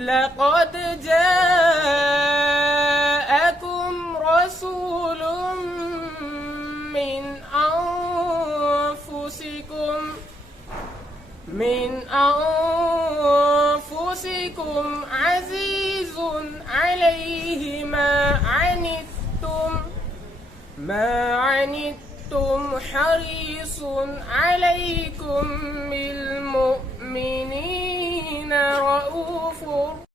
لقد جاءكم رسول من أنفسكم عزيز عليه ما عنتم حريص عليكم بالمؤمنين رؤوف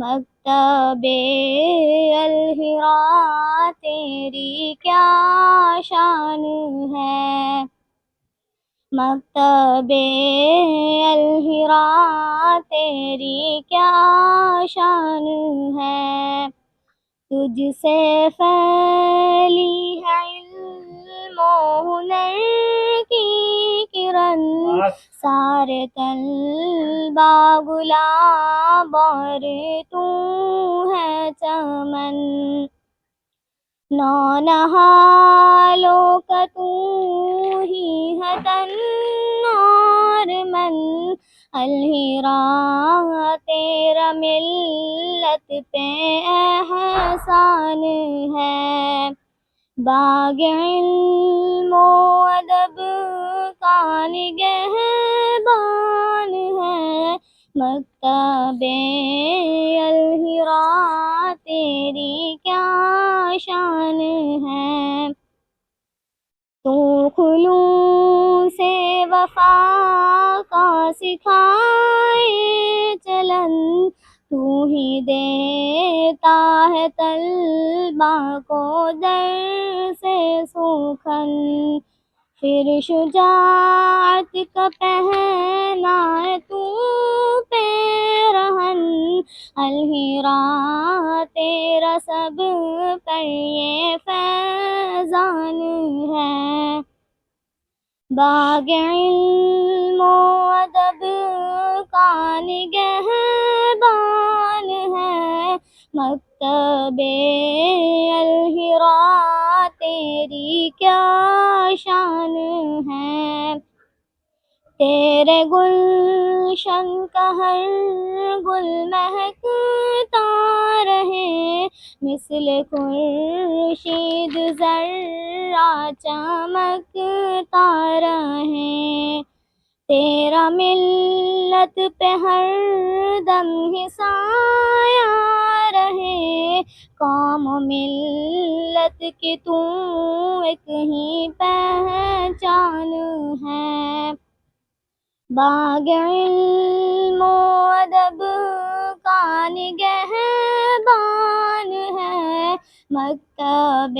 مکتب الحرا تیری کیا شان ہے، مکتب الحرا تیری کیا شان ہے، تجھ سے پھیلی ہے علم و ہنر کی کرن، سارے طلبا گلاب اور تو ہے چمن، نونہالوں کا تو ہی ہے تن اور من، الحرا تیرا ملت پہ احسان ہے، باغ علم و ادب کا نگہبان ہے، مکتب الحرا تیری کیا شان ہے، تو خلوص وفا کا سکھائے چلن، تو ہی دیتا ہے طلبا کو درس سخن، پھر شجاعت کا پہنا ہے تو پیرہن، الحرا تیرا سب پر یہ فیضان ہے، باغ علم و ادب کا نگہبان ہے، مکتب الحرا تیری کیا شان ہے، تیرے گلشن کا ہر گل مہکتا رہے، مثل خورشید ذرہ چمکتا رہے، تیرا ملت پہ ہر دم ہی سایہ رہے، قوم و ملت کی تو ایک ہی پہچان ہے، باغ علم و ادب کا نگہبان ہے، مکتب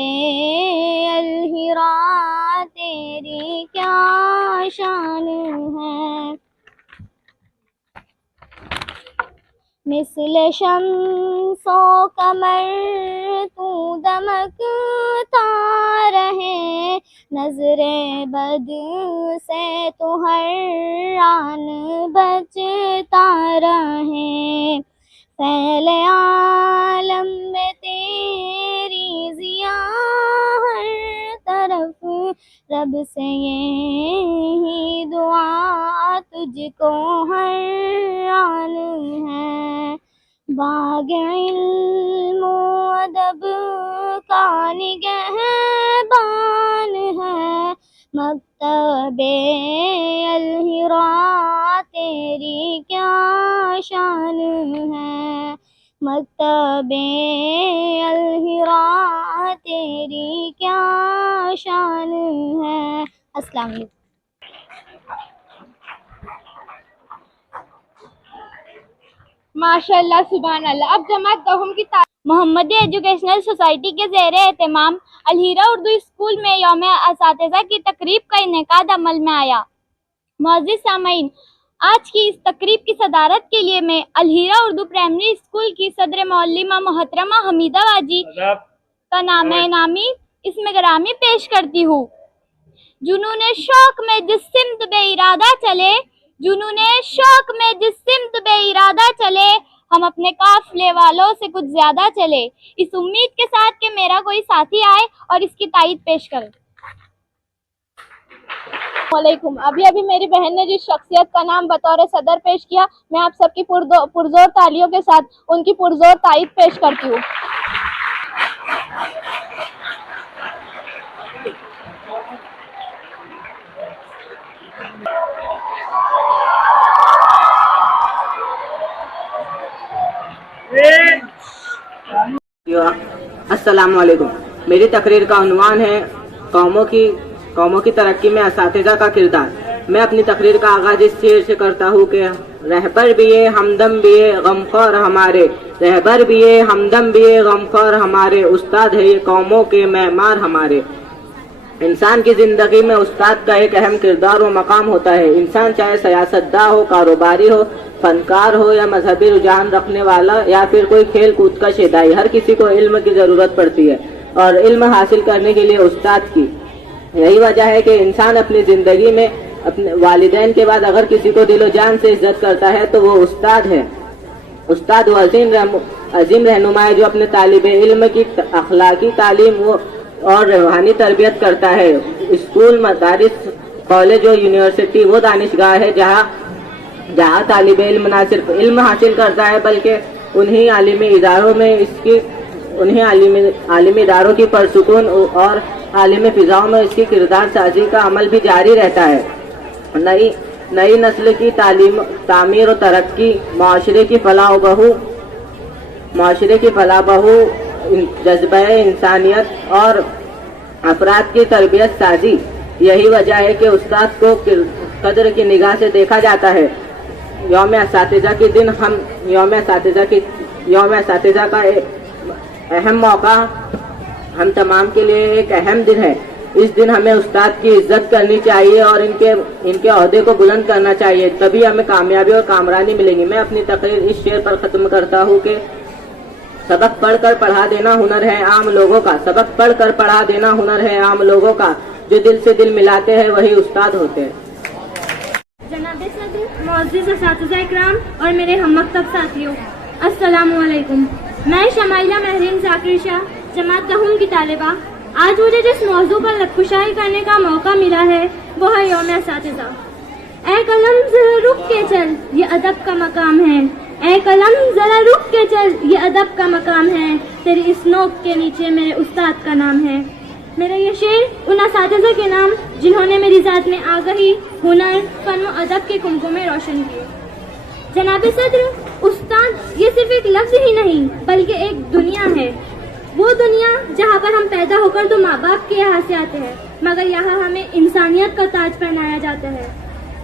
الحرا تیری کیا شان ہے، مثل شمس و قمر تو دمکتا رہے، نظر بد سے تو ہر آن بچتا رہے، پہلے عالم میں تیری ضیا ہر طرف، رب سے یہی دعا تجھ کو ہر آن ہے، باغ علم و ادب کا نگہبان ہے، مکتب الحرا تیری کیا شان ہے، مکتب الحرا تیری کیا شان ہے۔ السلام علیکم۔ ماشاء اللہ، سبحان اللہ۔ اب جماعت گہم کی محمدی ایجوکیشنل سوسائٹی کے زیر اہتمام الحرا اردو اسکول میں یوم اساتذہ کی تقریب کا انعقاد عمل میں آیا۔ معزز سامعین، آج کی اس تقریب کی صدارت کے لیے میں الحرا اردو پرائمری اسکول کی صدر معلمہ محترمہ حمیدہ واجی کا نام نامی اسم گرامی پیش کرتی ہوں۔ جنون شوق میں جس سمت بے ارادہ چلے، جنون شوق میں جس سمت بے ارادہ چلے، ہم اپنے قافلے والوں سے کچھ زیادہ چلے، اس امید کے ساتھ کہ میرا کوئی ساتھی آئے اور اس کی تائید پیش کرے۔ علیکم۔ ابھی میری بہن نے جس شخصیت کا نام بطور صدر پیش کیا، میں آپ سب کی پرزور تالیوں کے ساتھ ان کی پرزور تائید پیش کرتی ہوں۔ السلام علیکم۔ میری تقریر کا عنوان ہے قوموں کی ترقی میں اساتذہ کا کردار۔ میں اپنی تقریر کا آغاز اس شعر سے کرتا ہوں کہ رہبر بھی ہے ہمدم بھی ہے غمخوار ہمارے، رہبر بھی ہے ہمدم بھی ہے غمخوار ہمارے، استاد ہے یہ قوموں کے معمار ہمارے۔ انسان کی زندگی میں استاد کا ایک اہم کردار و مقام ہوتا ہے۔ انسان چاہے سیاستداں ہو، کاروباری ہو، فنکار ہو یا مذہبی رجحان رکھنے والا یا پھر کوئی کھیل کود کا شیدائی، ہر کسی کو علم کی ضرورت پڑتی ہے اور علم حاصل کرنے کے لیے استاد کی۔ یہی وجہ ہے کہ انسان اپنی زندگی میں اپنے والدین کے بعد اگر کسی کو دل و جان سے عزت کرتا ہے تو وہ استاد ہے۔ استاد وہ عظیم رہنما ہے جو اپنے طالب علم کی اخلاقی تعلیم اور روحانی تربیت کرتا ہے۔ اسکول، مدارس، کالج اور یونیورسٹی وہ دانشگاہ ہے جہاں طالب علم نہ صرف علم حاصل کرتا ہے بلکہ انہیں عالمی اداروں کی پرسکون اور عالمی فضاؤں میں اس کی کردار سازی کا عمل بھی جاری رہتا ہے۔ نئی نسل کی تعمیر و ترقی، معاشرے کی فلاح و بہو، جذبہ انسانیت اور افراد کی تربیت سازی، یہی وجہ ہے کہ استاد کو قدر کی نگاہ سے دیکھا جاتا ہے۔ یوم اساتذہ کے دن یوم اساتذہ کا اہم موقع ہم تمام کے لیے ایک اہم دن ہے۔ اس دن ہمیں استاد کی عزت کرنی چاہیے اور ان کے عہدے کو بلند کرنا چاہیے، تبھی ہمیں کامیابی اور کامرانی ملے گی۔ میں اپنی تقریر اس شعر پر ختم کرتا ہوں کہ سبق پڑھ کر پڑھا دینا ہنر ہے عام لوگوں کا، سبق پڑھ کر پڑھا دینا ہنر ہے عام لوگوں کا، جو دل سے دل ملاتے ہیں وہی استاد ہوتے ہیں۔ جناب صدر، معزز اساتذہ اکرام اور میرے ہم مکتب ساتھیوں، السلام علیکم۔ میں شمائلہ مہرین ذاکر شاہ، جماعت دہم کی طالبہ۔ آج مجھے جس موضوع پر لبکشائی کرنے کا موقع ملا ہے وہ ہے یوم اساتذہ۔ اے قلم ذرا رک کے چل، یہ ادب کا مقام ہے، اے قلم ذرا رک کے چل، یہ ادب کا مقام ہے، تیری اس نوک کے نیچے میرے استاد کا نام ہے۔ میرا یہ شعر ان اساتذہ کے نام جنہوں نے میری ذات میں آگہی، ہنر، فن و ادب کے کمکمے روشن کیے۔ جناب صدر، استاد یہ صرف ایک لفظ ہی نہیں بلکہ ایک دنیا ہے، وہ دنیا جہاں پر ہم پیدا ہو کر تو ماں باپ کے یہاں سے آتے ہیں مگر یہاں ہمیں انسانیت کا تاج پہنایا جاتا ہے،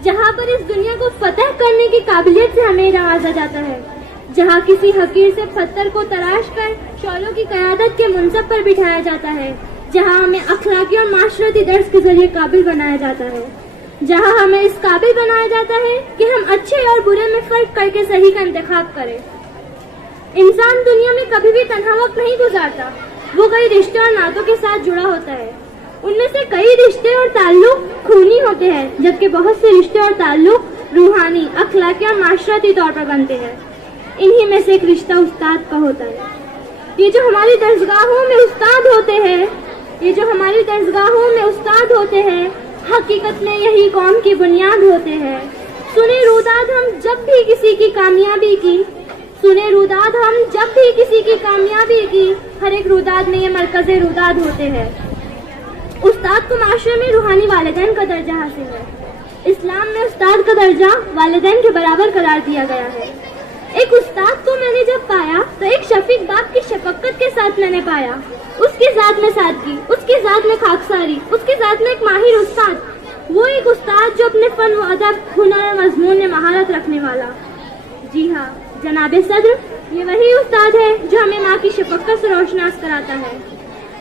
جہاں پر اس دنیا کو فتح کرنے کی قابلیت سے ہمیں نوازا جاتا ہے، جہاں کسی حقیر سے پتھر کو تراش کر شعلوں کی قیادت کے منصب پر بٹھایا جاتا ہے، جہاں ہمیں اخلاقی اور معاشرتی درس کے ذریعے قابل بنایا جاتا ہے، جہاں ہمیں اس قابل بنایا جاتا ہے کہ ہم اچھے اور برے میں فرق کر کے صحیح کا انتخاب کریں۔ انسان دنیا میں کبھی بھی تنہا وقت نہیں گزارتا، وہ کئی رشتے اور ناتوں کے ساتھ جڑا ہوتا ہے۔ ان میں سے کئی رشتے اور تعلق خونی ہوتے ہیں جبکہ بہت سے رشتے اور تعلق روحانی، اخلاقی اور معاشرتی طور پر بنتے ہیں۔ انہی میں سے ایک رشتہ استاد کا ہوتا ہے۔ یہ جو ہماری درسگاہوں میں استاد ہوتے ہیں حقیقت میں یہی قوم کی بنیاد ہوتے ہیں۔ سنے روداد ہم جب بھی کسی کی کامیابی کی ہر ایک روداد میں یہ مرکز روداد ہوتے ہیں۔ استاد کو معاشرے میں روحانی والدین کا درجہ حاصل ہے۔ اسلام میں استاد کا درجہ والدین کے برابر قرار دیا گیا ہے۔ ایک استاد کو میں نے جب پایا تو ایک شفیق باپ کی شفقت کے ساتھ میں نے پایا، اس کی ذات میں سادگی، اس کی ذات میں خاکساری، اس کی ذات میں ایک ماہر استاد، وہ ایک استاد جو اپنے فن و ادب، ہنر و مضمون میں مہارت رکھنے والا۔ جی ہاں جناب صدر، یہ وہی استاد ہے جو ہمیں ماں کی شفقت سے روشناس کراتا ہے،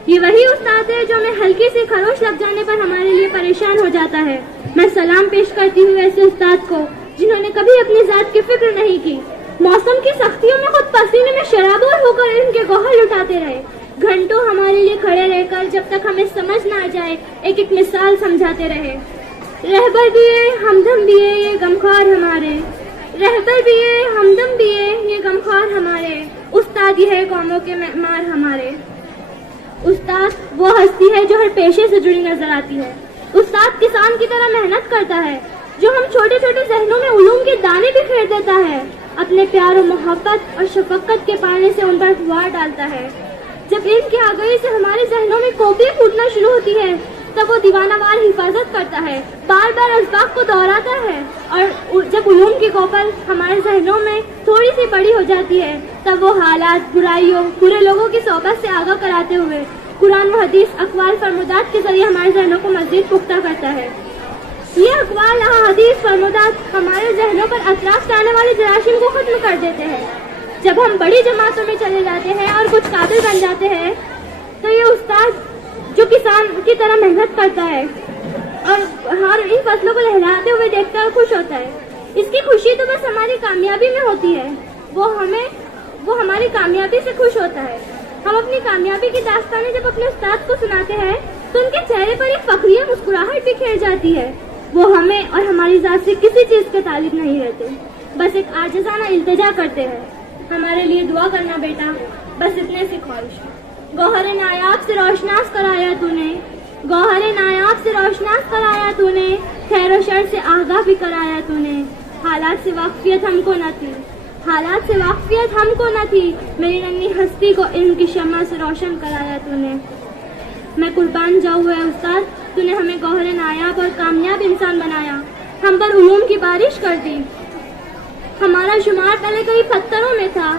یہ وہی استاد ہے جو ہمیں ہلکی سے خروش لگ جانے پر ہمارے لیے پریشان ہو جاتا ہے۔ میں سلام پیش کرتی ہوں ایسے استاد کو جنہوں نے کبھی اپنی ذات کی فکر نہیں کی، موسم کی سختیوں میں خود پسینے میں شرابور ہو کر ان کے گوہر لٹاتے رہے، گھنٹوں ہمارے لیے کھڑے رہ کر جب تک ہمیں سمجھ نہ آ جائے ایک ایک مثال سمجھاتے رہے۔ رہبر بھی ہے ہمدم بھی ہے یہ غمخوار ہمارے، رہبر بھی ہے ہمدم بھی ہے یہ غمخوار ہمارے، استاد یہ ہے قوموں کے معمار ہمارے۔ استاد وہ ہستی ہے جو ہر پیشے سے جڑی نظر آتی ہے۔ استاد کسان کی طرح محنت کرتا ہے، جو ہم چھوٹے چھوٹے ذہنوں میں علوم کے دانے بکھیر دیتا ہے، اپنے پیار و محبت اور شفقت کے پانی سے ان پر فوار ڈالتا ہے۔ جب علم کی آگاہی سے ہمارے ذہنوں میں کوپیں پھوٹنا شروع ہوتی ہے تب وہ دیوانہ وار حفاظت کرتا ہے، بار بار اسباق کو دہراتا ہے، اور جب علوم کی کوپل ہمارے ذہنوں میں تھوڑی سی بڑی ہو جاتی ہے تب وہ حالات، برائیوں، برے لوگوں کی صحبت سے آگاہ کراتے ہوئے قرآن و حدیث، اقوال فرمودات کے ذریعے ہمارے ذہنوں کو مزید پختہ کرتا ہے۔ یہ اقوال احادیث فرمودات ہمارے ذہنوں پر اطراف سے آنے والے جراثیم کو ختم کر دیتے ہیں۔ جب ہم بڑی جماعتوں میں چلے جاتے ہیں اور کچھ قابل بن جاتے ہیں تو یہ استاد جو کسان کی طرح محنت کرتا ہے اور ان فصلوں کو لہراتے ہوئے دیکھتا ہے خوش ہوتا ہے، اس کی خوشی تو بس ہماری کامیابی میں ہوتی ہے، وہ ہماری کامیابی سے خوش ہوتا ہے۔ ہم اپنی کامیابی کی داستانیں جب اپنے استاد کو سناتے ہیں تو ان کے چہرے پر ایک فخریہ مسکراہٹ بکھیر جاتی ہے۔ وہ ہمیں اور ہماری ذات سے کسی چیز کے طالب نہیں رہتے، بس ایک عاجزانہ التجا کرتے ہیں، ہمارے لیے دعا کرنا بیٹا، بس اتنے سی خواہش۔ گوہر نایاب سے روشناس کرایا تو نے، گوہر نایاب سے روشناس کرایا تو نے، خیر و شر سے آگاہ بھی کرایا تو نے۔ حالات سے واقفیت ہم کو نہ تھی، حالات سے واقفیت ہم کو نہ تھی، میری ننھی ہستی کو علم کی شمع سے روشن کرایا تو نے۔ میں قربان جاؤں ہے استاد، تو نے ہمیں گوہر نایاب اور کامیاب انسان بنایا، ہم پر علوم کی بارش کر دی۔ ہمارا شمار پہلے کہیں پتھروں میں تھا،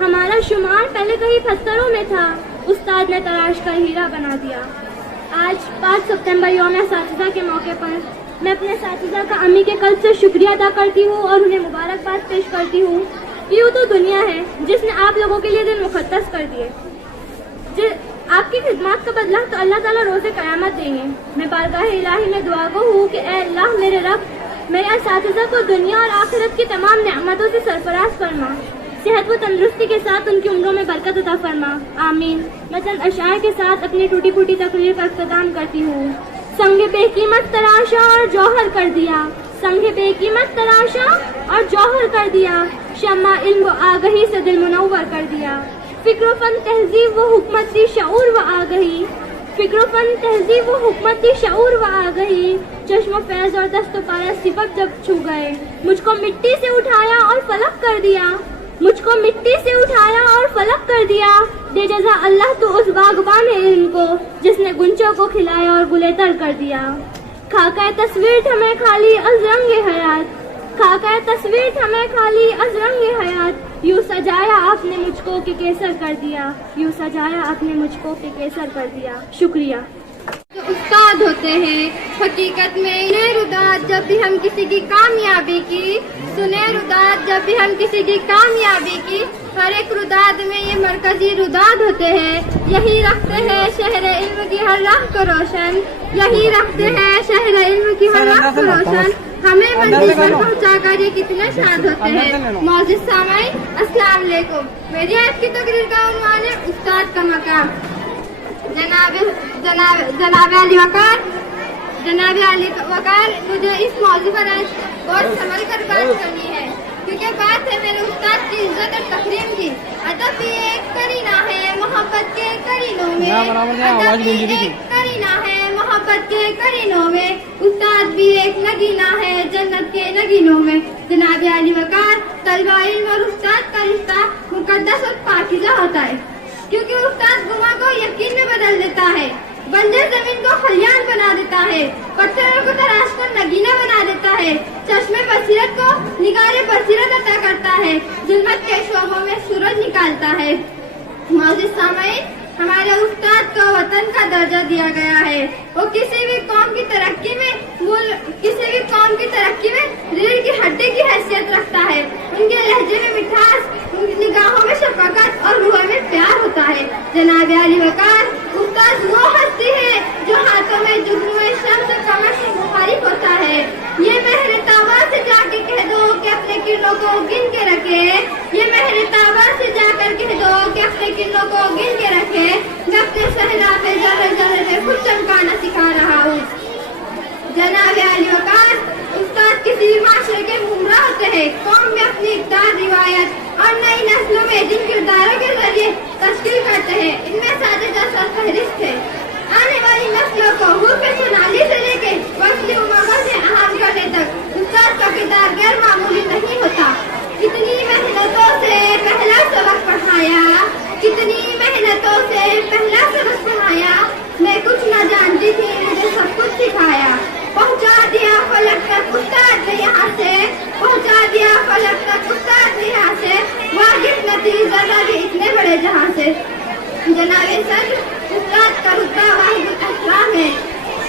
ہمارا شمار پہلے کہیں پتھروں میں تھا، استاد نے تراش کر ہیرا بنا دیا۔ آج 5 ستمبر یوم اساتذہ کے موقع پر میں اپنے اساتذہ کا امی کے قلب سے شکریہ ادا کرتی ہوں اور انہیں مبارکباد پیش کرتی ہوں۔ یوں تو دنیا ہے جس نے آپ لوگوں کے لیے دن مقدس کر دیے، آپ کی خدمات کا بدلہ تو اللہ تعالیٰ روز قیامت دیں گے۔ میں بارگاہ الہی میں دعا گو ہوں کہ اے اللہ میرے رب، میرے اساتذہ کو دنیا اور آخرت کی تمام نعمتوں سے سرفراز فرما، صحت و تندرستی کے ساتھ ان کی عمروں میں برکت عطا فرما، آمین۔ میں چند اشعار کے ساتھ اپنی ٹوٹی پھوٹی تقریر کا اختتام کرتی ہوں۔ سنگ بے قیمت تراشا اور جوہر کر دیا، سنگ بے قیمت تراشا اور جوہر کر دیا، شمع علم و آگہی سے دل منور کر دیا۔ فکر و فن تہذیب و حکمت دی شعور و آگہی، فکر و فن تہذیب و حکمت دی شعور و آگہی، چشم و فیض اور دست و پایا صفت جب چھو گئے، مجھ کو مٹی سے اٹھایا اور فلک کر دیا، مجھ کو مٹی سے اٹھایا اور فلک کر دیا۔ دے جزا اللہ تو اس باغبان علم کو جس نے گنچوں کو کھلایا اور گلے تر کر دیا۔ خاکہ تصویر تھمے خالی از رنگ حیات، خاکہ تصویر تھمے خالی از رنگ حیات، یوں سجایا آپ نے مجھ کو کہ کیسر کر دیا، یوں سجایا آپ نے مجھ کو کہ کیسر کر دیا۔ شکریہ۔ جو استاد ہوتے ہیں حقیقت میں انہیں روداد جب بھی ہم کسی کی کامیابی کی، سنے روداد جب بھی ہم کسی کی کامیابی کی، ہر ایک روداد میں یہ مرکزی روداد ہوتے ہیں، یہی رکھتے ہیں شہر علم کی ہر راہ کو روشن، یہی رکھتے ہیں شہر علم کی ہر راہ کو روشن، ہمیں منزل پر پہنچا کر یہ کتنے شاد ہوتے ہیں۔ معزز سامعین السلام علیکم، میری آج کی تقریر کا عنوان ہے استاد کا مقام۔ جناب علی وقار مجھے اس موضوع پر آج بہت سنبھل کر بات کرنی ہے، کیونکہ بات ہے میرے استاد کی عزت اور تکریم کی۔ ادب بھی ایک کرینہ ہے محبت کے کرینوں میں، ادب بھی ایک کرینہ ہے محبت کے کرینوں میں، استاد بھی ایک نگینہ ہے جنت کے نگینوں میں۔ جناب علی وقار، طلبہ علم اور استاد کا رشتہ مقدس اور پاکیزہ ہوتا ہے، کیونکہ استاد گما کو یقین میں بدل دیتا ہے، بنجر زمین کو خلیان بنا دیتا ہے، پتھروں کو تراش کر نگینہ بنا دیتا ہے، چشمے بصیرت کو نگار بصیرت عطا کرتا ہے، ظلمت کے شعبوں میں سورج نکالتا ہے۔ معزز سامعین، ہمارے استاد کو وطن کا درجہ دیا گیا ہے، وہ کسی بھی قوم کی ترقی میں ریڑھ کی ہڈی کی حیثیت رکھتا ہے، ان کے لہجے میں مٹھاس، ان کی نگاہوں میں شفقت اور روح میں پیار ہوتا ہے۔ جناب علی وقار، استاد وہ ہستی ہے جو ہاتھوں میں جگنو شمس قمر سے مخالف ہوتا ہے، یہ مہر طابہ سے جا کے کہہ دو کہ اپنے کرنوں کو گن کے رکھے، یہ مہر طابہ سے جا کر کہہ دو کہ اپنے کرنوں کو گن کے رکھے، میں اپنے صحرا پہ ذرے ذرے میں خود چمکانا سکھا رہا ہوں۔ جناب علی وقار، استاد کسی بھی معاشرے کے گمراہ ہوتے ہیں، قوم میں اپنی اقدار، روایت اور نئی نسلوں میں جن کرداروں کے ذریعے تشکیل کرتے ہیں، ان میں سادہ سرفہرست ہے۔ آنے والی نسلوں کو حروف سونالی سے لے کے وصلی اماموں سے اہم کرنے تک استاد کا کردار غیر معمولی نہیں ہوتا۔ کتنی محنتوں سے پہلا سبق پڑھایا، کتنی محنتوں سے پہلا سبق پڑھایا، میں کچھ نہ جانتی تھی مجھے سب کچھ سکھایا، پہنچا دیا فلک تک استاد نے یہاں سے، پہنچا دیا فلک تک استاد نے یہاں سے، واقف نہ تھی ذرہ بھی اتنے بڑے جہاں سے۔ جناب صدر، استاد کا رتبہ واحد الاحترام ہے،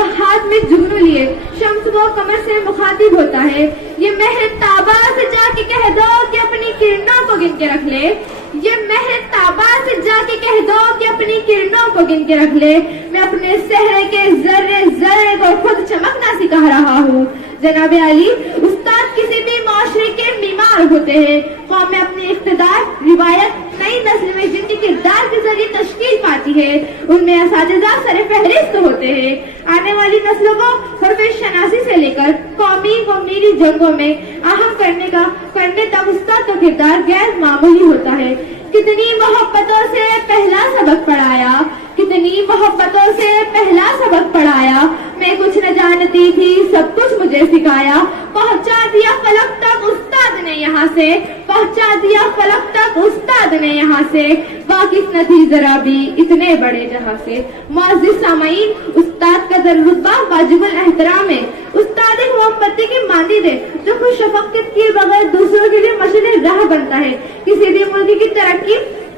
جو ہاتھ میں جگنو لیے شمس کو کمر سے مخاطب ہوتا ہے. یہ مہر تابا سے جا کے کہہ دو کہ اپنی کرنوں کو گن کے رکھ لے. یہ مہر تابا سے جا کے کہہ دو کہ اپنی کرنوں کو گن کے رکھ لے. میں اپنے صحرے کے ذرے ذرے کو خود چمکنا سکھا رہا ہوں. جناب علی، استاد کسی بھی معاشرے کے معمار ہوتے ہیں. قوم میں اپنی اقتدار، روایت، نئی نسل میں جن کے کردار کے ذریعے تشکیل پاتی ہے ان میں اساتذہ سر فہرست ہوتے ہیں. آنے والی نسلوں کو حرف شناسی سے لے کر قومی و ملی جنگوں میں اہم کرنے تک استاد کا کردار غیر معمولی ہوتا ہے. کتنی محبتوں سے پہلا سبق پڑھایا، کتنی محبتوں سے پہلا سبق پڑھایا. میں کچھ نہ جانتی تھی، سب کچھ مجھے سکھایا. پہنچا دیا فلک تک استاد نے یہاں سے، پہنچا دیا فلک تک استاد نے یہاں سے. واقف نہ تھی ذرا بھی اتنے بڑے جہاں سے. معزز سامعین، استاد کا در رتبہ واجب الاحترام ہے. استاد ایک موم بتی کی مانند ہے جو خوش شفقت کیے بغیر دوسروں کے لیے مشعل راہ بنتا ہے. کسی بھی ملک کی ترقی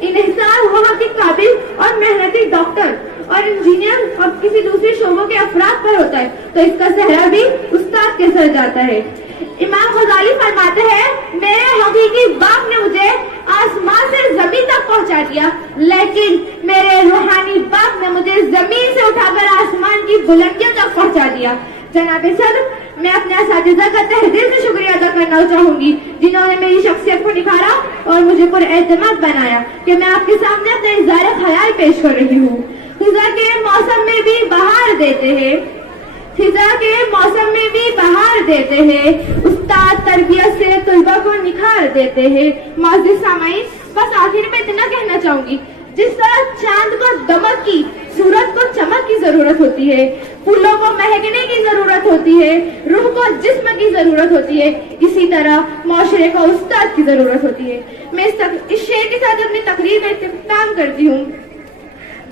انحصار وہاں کے قابل اور محنتی ڈاکٹر اور انجینئر اور کسی دوسرے شعبوں کے افراد پر ہوتا ہے تو اس کا صحرا بھی استاد کے سر جاتا ہے. امام غزالی فرماتے ہیں، میرے حقیقی باپ نے مجھے آسمان سے زمین تک پہنچا دیا، لیکن میرے روحانی باپ نے مجھے زمین سے اٹھا کر آسمان کی بلندیوں تک پہنچا دیا. جناب صدر، میں اپنے اساتذہ کا تہ دل سے شکریہ ادا کرنا چاہوں گی جنہوں نے میری شخصیت کو نکھارا اور مجھے پر اعتماد بنایا کہ میں آپ کے سامنے اپنا اظہار خیال پیش کر رہی ہوں. خزاں کے موسم میں بھی بہار دیتے ہیں، خزاں کے موسم میں بھی بہار دیتے ہیں. استاد تربیت سے طلبہ کو نکھار دیتے ہیں. معزز سامعین، بس آخر میں اتنا کہنا چاہوں گی، جس طرح چاند کو دمک کی، سورج کو چمک کی ضرورت ہوتی ہے، پھولوں کو مہکنے کی ضرورت ہوتی ہے، روح کو جسم کی ضرورت ہوتی ہے، اسی طرح معاشرے کو استاد کی ضرورت ہوتی ہے. میں اس شعر کے ساتھ اپنی تقریر میں اختتام کرتی ہوں.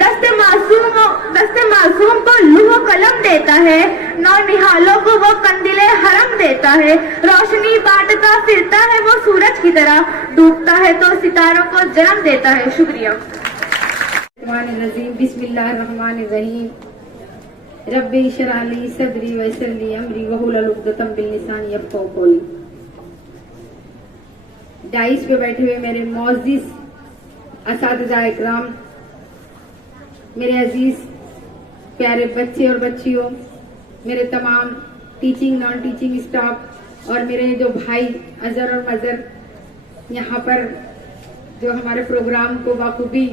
دست معصوم کو لوح و قلم دیتا ہے، نو نہالوں کو وہ قندیل حرم دیتا ہے. روشنی بانٹتا پھرتا ہے وہ سورج کی طرح، ڈوبتا ہے تو ستاروں کو جنم دیتا ہے. شکریہ. بسم اللہ الرحمن الرحیم. رب اشرح لی صدری ویسر لی امری واحلل عقدۃ من لسانی یفقہوا قولی. ڈائس پہ بیٹھے ہوئے میرے معزز اساتذہ اکرام، میرے عزیز پیارے بچے اور بچیوں، میرے تمام ٹیچنگ نان ٹیچنگ اسٹاف اور میرے جو بھائی اظہر اور مظہر یہاں پر جو ہمارے پروگرام کو بخوبی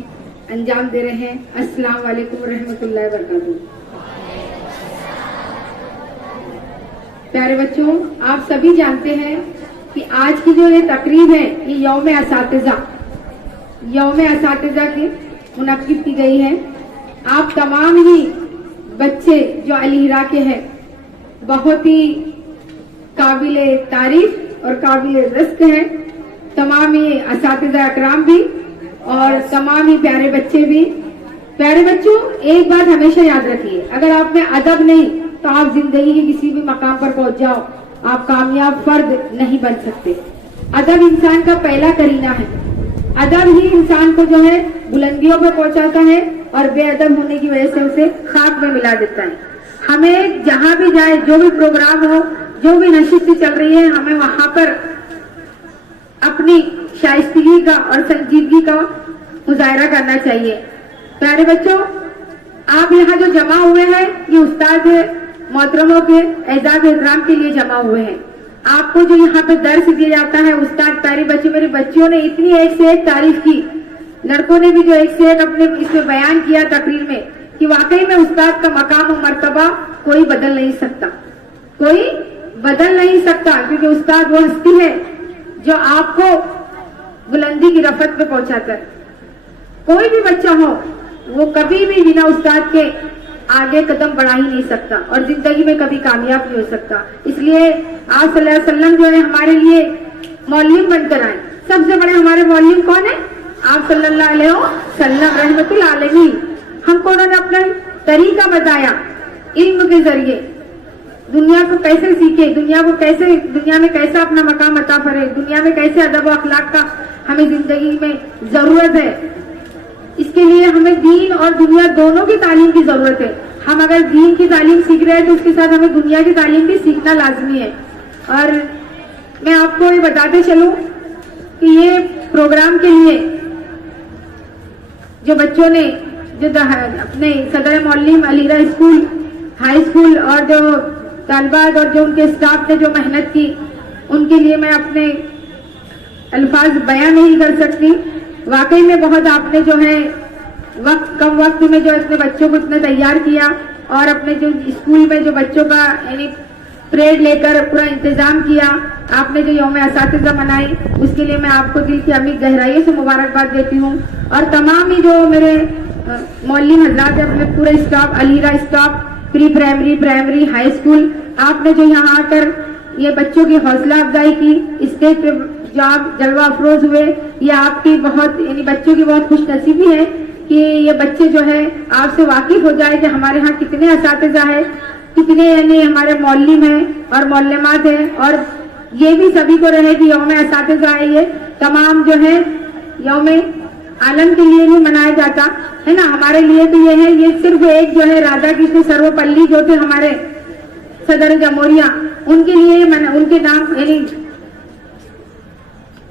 انجام دے رہے ہیں، السلام علیکم ورحمۃ اللہ وبرکاتہ. پیارے بچوں، آپ سبھی جانتے ہیں کہ آج کی جو یہ تقریب ہے یہ یوم اساتذہ کی منعقد کی گئی ہے. آپ تمام ہی بچے جو الہرا کے ہیں بہت ہی قابل تعریف اور قابل رزق ہیں. تمام ہی اساتذہ اکرام بھی اور تمام ہی پیارے بچے بھی. پیارے بچوں، ایک بات ہمیشہ یاد رکھیے، اگر آپ میں ادب نہیں تو آپ زندگی کے کسی بھی مقام پر پہنچ جاؤ، آپ کامیاب فرد نہیں بن سکتے. ادب انسان کا پہلا کرینہ ہے. ادب ہی انسان کو جو ہے بلندیوں پر پہنچاتا ہے اور بے ادب ہونے کی وجہ سے اسے خاک میں ملا دیتا ہے. ہمیں جہاں بھی جائے، جو بھی پروگرام ہو، جو بھی نشست چل رہی ہے، ہمیں وہاں پر اپنی شائستگی کا اور سنجیدگی کا مظاہرہ کرنا چاہیے. پیارے بچوں، آپ یہاں جو جمع ہوئے ہیں یہ استاد محترموں کے اعزاز احترام کے لیے جمع ہوئے ہیں. آپ کو جو یہاں پہ درس دیا جاتا ہے، استاد پیارے بچے، میرے بچیوں نے اتنی ایک سے ایک تعریف کی، لڑکوں نے بھی جو ایک سے ایک اپنے اس میں بیان کیا تقریر میں کہ واقعی میں استاد کا مقام و مرتبہ کوئی بدل نہیں سکتا، کیونکہ استاد وہ ہستی ہے جو آپ کو بلندی کی رفعت پہ پہنچاتا ہے. کوئی بھی بچہ ہو وہ کبھی بھی بنا استاد کے آگے قدم بڑھا ہی نہیں سکتا اور زندگی میں کبھی کامیاب نہیں ہو سکتا. اس لیے آپ صلی اللہ علیہ وسلم جو ہے ہمارے لیے مولوی بن کر آئے. سب سے بڑے ہمارے مولوی کون ہے؟ آپ صلی اللہ علیہ وسلم رحمت اللہ علیہ. ہم کو انہوں نے اپنا طریقہ بتایا علم کے ذریعے، دنیا کو کیسے سیکھے، دنیا میں کیسا اپنا مقام عطا کرے، دنیا میں کیسے ادب و اخلاق کا ہمیں زندگی میں ضرورت ہے. اس کے لیے ہمیں دین اور دنیا دونوں کی تعلیم کی ضرورت ہے. ہم اگر دین کی تعلیم سیکھ رہے ہیں تو اس کے ساتھ ہمیں دنیا کی تعلیم بھی سیکھنا لازمی ہے. اور میں آپ کو یہ بتاتے چلوں کہ یہ پروگرام کے لیے جو بچوں نے جو اپنے صدر معلم علیرہ اسکول ہائی اسکول اور جو طالبات اور جو ان کے اسٹاف نے جو محنت کی ان کے لیے میں اپنے الفاظ بیان نہیں کر سکتی. واقعی میں بہت آپ نے جو ہے کم وقت میں جو اپنے بچوں کو اتنا تیار کیا اور اپنے جو اسکول میں جو بچوں کا یعنی پریڈ لے کر پورا انتظام کیا. آپ نے جو یوم اساتذہ منائی اس کے لیے میں آپ کو دل کی عمیق گہرائی سے مبارکباد دیتی ہوں. اور تمام ہی جو میرے معلم حضرات ہیں اپنے پورے اسٹاف علیرہ اسٹاف پری پرائمری ہائی اسکول, آپ نے جو یہاں آ کر یہ بچوں کی حوصلہ افزائی کی, اسٹیج پہ جو آپ جلوہ افروز ہوئے, یہ آپ کی بہت یعنی بچوں کی بہت خوش نصیبی ہے کہ یہ بچے جو ہے آپ سے واقف ہو جائے کہ ہمارے ہاں کتنے اساتذہ ہیں, کتنے یعنی ہمارے معلم ہیں اور معلمات ہیں. اور یہ بھی سبھی کو رہے کہ یوم اساتذہ ہے یہ تمام جو ہے یوم عالم کے لیے بھی منایا جاتا ہے نا, ہمارے لیے تو یہ ہے, یہ صرف ایک جو ہے رادھا کرشن سرو پلی جو تھے ہمارے صدر جمہوریہ ان کے لیے ان کے نام یعنی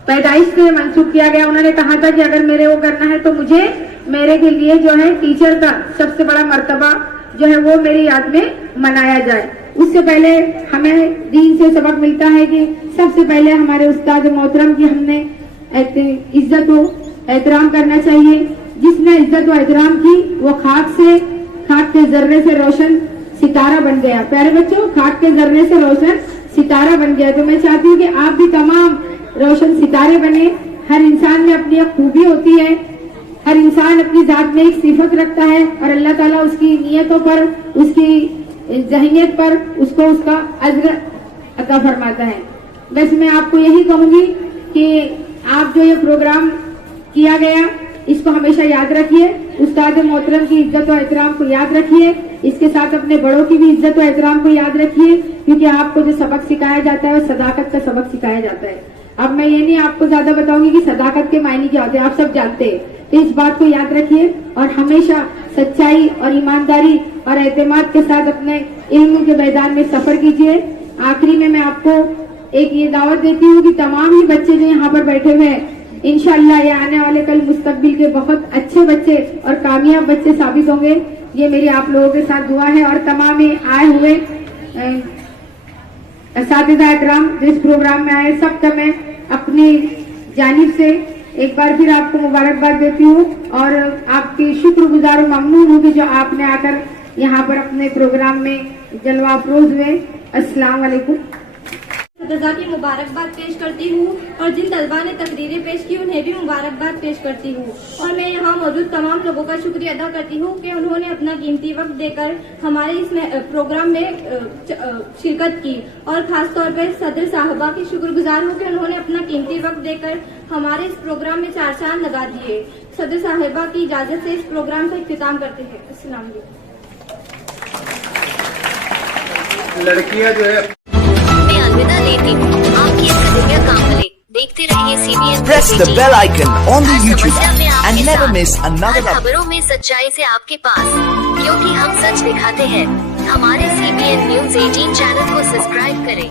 پیدائش سے منسوخ کیا گیا. انہوں نے کہا تھا کہ اگر میرے وہ کرنا ہے تو مجھے میرے کے لیے جو ہے ٹیچر کا سب سے بڑا مرتبہ جو ہے وہ میری یاد میں منایا جائے. اس سے پہلے ہمیں دین سے سبق ملتا ہے کہ سب سے پہلے ہمارے استاد محترم کی ہم نے عزت و احترام کرنا چاہیے. جس نے عزت و احترام کی وہ خاک کے ذرے سے روشن ستارہ بن گیا. پیارے بچوں, خاک کے ذرے سے روشن ستارہ بن گیا. تو میں چاہتی ہوں کہ آپ بھی تمام روشن ستارے بنے. ہر انسان میں اپنی ایک خوبی ہوتی ہے, ہر انسان اپنی ذات میں ایک صفت رکھتا ہے اور اللہ تعالیٰ اس کی نیتوں پر, اس کی ذہنیت پر اس کو اس کا اجر عطا فرماتا ہے. بس میں آپ کو یہی کہوں گی کہ آپ جو یہ پروگرام کیا گیا اس کو ہمیشہ یاد رکھیے, استاد محترم کی عزت و احترام کو یاد رکھیے, اس کے ساتھ اپنے بڑوں کی بھی عزت و احترام کو یاد رکھیے, کیونکہ آپ کو جو سبق سکھایا جاتا ہے وہ صداقت کا سبق سکھایا جاتا ہے. اب میں یہ نہیں آپ کو زیادہ بتاؤں گی کہ صداقت کے معنی کیا ہوتے ہیں, آپ سب جانتے ہیں. تو اس بات کو یاد رکھیے اور ہمیشہ سچائی اور ایمانداری اور اعتماد کے ساتھ اپنے علم کے میدان میں سفر کیجیے. آخری میں آپ کو ایک یہ دعوت دیتی ہوں کہ تمام ہی بچے جو یہاں پر بیٹھے ہوئے ہیں انشاءاللہ یہ آنے والے کل مستقبل کے بہت اچھے بچے اور کامیاب بچے ثابت ہوں گے. یہ میری آپ لوگوں کے ساتھ دعا ہے. اور تمام آئے ہوئے اساتذہ اکرام جو اس پروگرام میں آئے سب کا میں اپنی جانب سے ایک بار پھر آپ کو مبارکباد دیتی ہوں اور آپ کی شکر گزار و ممنون ہوں کہ جو آپ نے آ کر یہاں پر اپنے پروگرام میں جلوہ افروز ہوئے. السلام علیکم. اساتذہ کی مبارکباد پیش کرتی ہوں اور جن طلباء نے تقریریں پیش کی انہیں بھی مبارکباد پیش کرتی ہوں. اور میں یہاں موجود تمام لوگوں کا شکریہ ادا کرتی ہوں کہ انہوں نے اپنا قیمتی وقت دے کر ہمارے اس پروگرام میں شرکت کی. اور خاص طور پہ صدر صاحبہ کی شکر گزار ہوں کہ انہوں نے اپنا قیمتی وقت دے کر ہمارے اس پروگرام میں 4 چاند لگا دیے. صدر صاحبہ کی اجازت سے اس پروگرام کا اختتام کرتے ہیں. السلام علیکم. لڑکیاں جو ہے میں الوداع لیتی ہوں. آپ کی اکیڈمیا کاملے دیکھتے رہیے CBN Press the bell icon on the Hare YouTube سمسیا میں app آپ and کے never ساتھ. miss another ہر خبروں میں سچائی سے آپ کے پاس, کیونکہ ہم سچ دکھاتے ہیں. ہمارے CBN News 18 چینل کو سبسکرائب کریں.